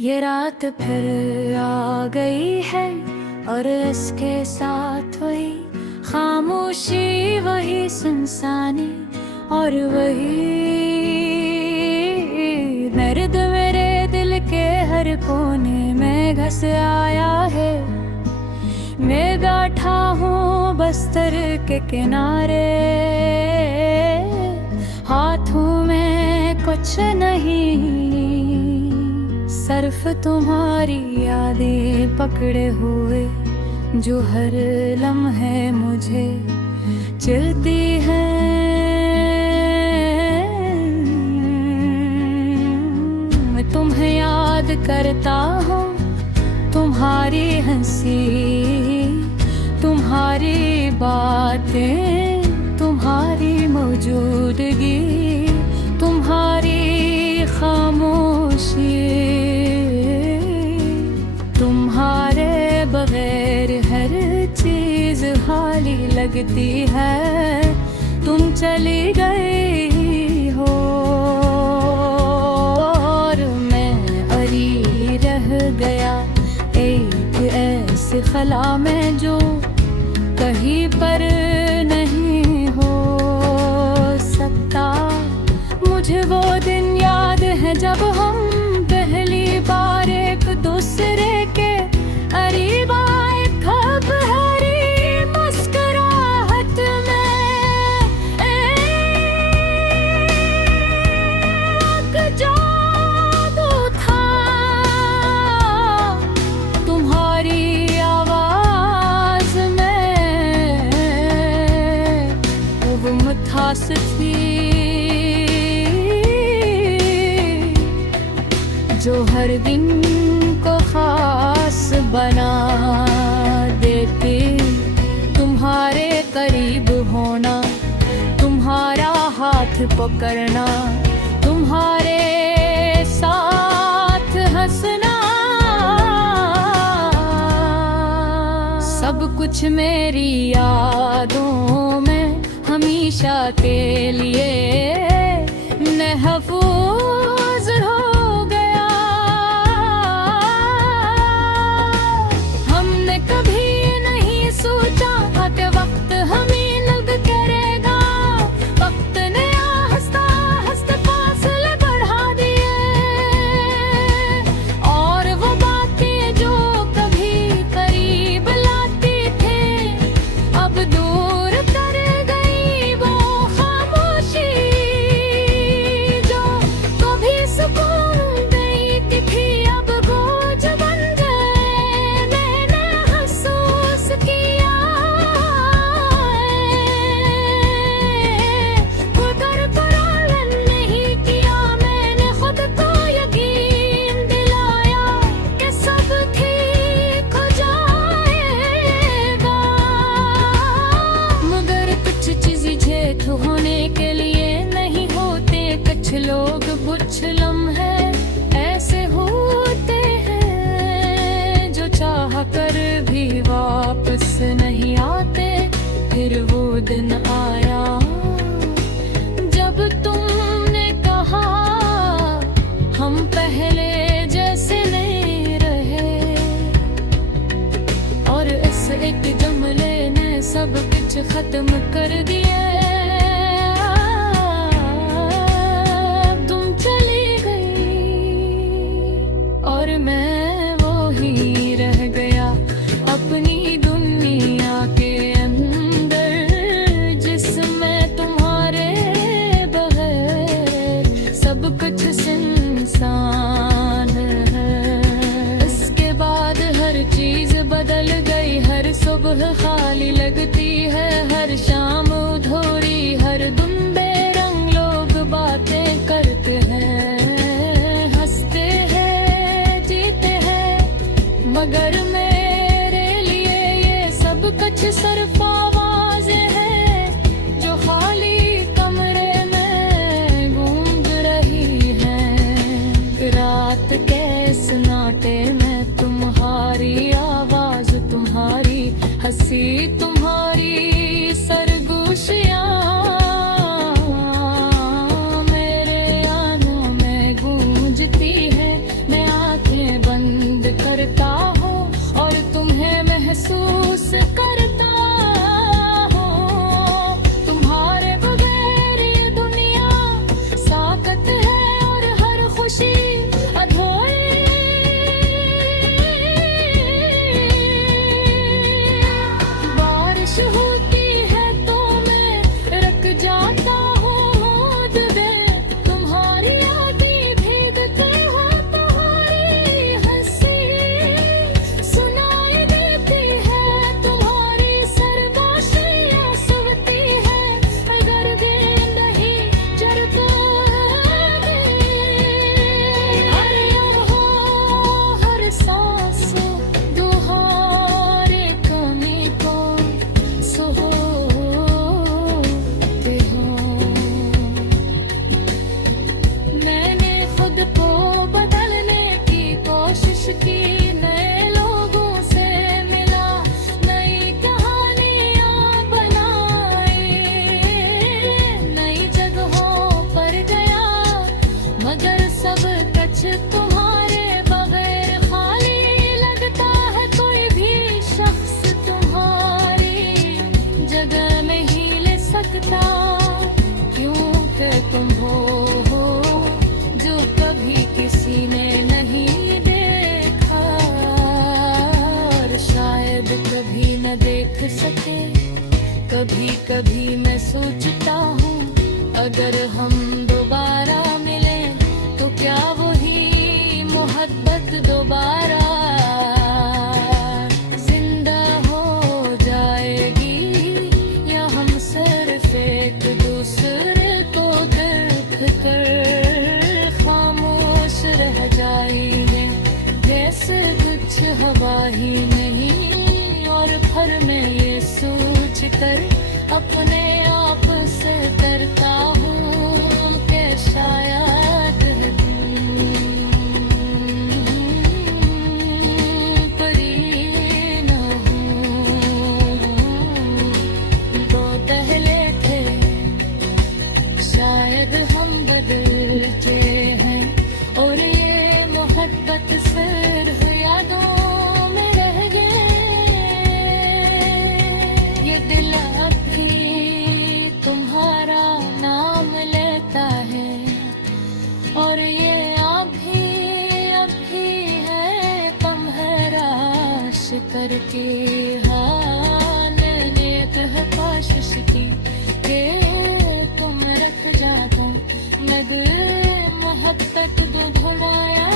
ये रात फिर आ गई है और इसके साथ वही खामोशी, वही सुनसानी और वही दर्द मेरे दिल के हर कोने में घस आया है। मैं बैठा हूँ बस्तर के किनारे, हाथों में कुछ नहीं, सिर्फ तुम्हारी यादें पकड़े हुए जो हर लम्हे मुझे चिढ़ती है। मैं तुम्हें याद करता हूँ, तुम्हारी हंसी, तुम्हारी बातें, तुम्हारी मौजूदगी, तुम्हारी खामोशी। तुम्हारे बगैर हर चीज खाली लगती है। तुम चली गई हो और मैं अरी रह गया एक ऐसे खला में जो कहीं पर नहीं हो सकता। मुझे वो दिन याद है जब हम पहली बार एक दूसरे के करीब आए, खब हरी मुस्कुराहट में एक जादू था। तुम्हारी आवाज में वो मिठास थी जो हर दिन को खास बना देती। तुम्हारे करीब होना, तुम्हारा हाथ पकड़ना, तुम्हारे साथ हंसना, सब कुछ मेरी यादों में हमेशा के लिए महफूज हो गया। हमने कभी नहीं सोचा कि वक्त हमें लग करेगा। वक्त ने हंसता हंसता फासले बढ़ा दिए और वो बातें जो कभी करीब लाती थे अब दूर कर गई। वो खामोशी जो कभी सुकून देती थी अब बोझ बन गए। मैंने महसूस किया कोई बरकरार नहीं किया। मैंने खुद को यकीन दिलाया कि सब ठीक हो जाएगा। मगर कुछ चीज़ें झेठ होने के लिए नहीं होते। कुछ लोग कुछ लम्हे ऐसे होते हैं जो चाह कर भी वापस नहीं आते। फिर वो दिन आया जब तुमने कहा हम पहले जैसे नहीं रहे और इस एक जुमले ने सब कुछ खत्म कर दिया। तुम चली गई और मैं वो ही रह गया अपनी दुनिया के अंदर, जिसमें तुम्हारे बगैर सब कुछ सुनसान है। इसके बाद हर चीज बदल गई, हर सुबह खाली लगती है, हर शाम अधूरी, हर दिन बेरंग लोग बातें करते हैं, हंसते हैं, जीते हैं। मगर मेरे लिए ये सब कुछ सिर्फ आवाज़ें हैं जो खाली कमरे में गूंज रही हैं। रात के सन्नाटे में तुम्हारी आवाज़, तुम्हारी हंसी, तुम्हारी सरगोशियाँ मेरे आनों में गूंजती है। मैं आंखें मोहब्बत दोबारा जिंदा हो जाएगी, या हम सिर्फ एक दूसरे को देख कर खामोश रह जाएंगे, जैसे कुछ हवा ही नहीं। और फिर मैं ये सोच कर अपने आप से डरता हूँ कि शायद परी न हूँ। तो पहले थे शायद हम बदलते हैं, और ये मोहब्बत सिर्फ यादों में रह गए। ये दिल अब भी तुम्हारा नाम लेता है, और ये अभी है पम्हराश करके। हाँ मैंने कह कोशिश की कि तुम रख जाता, मगर मोहब्बत तो भुलाया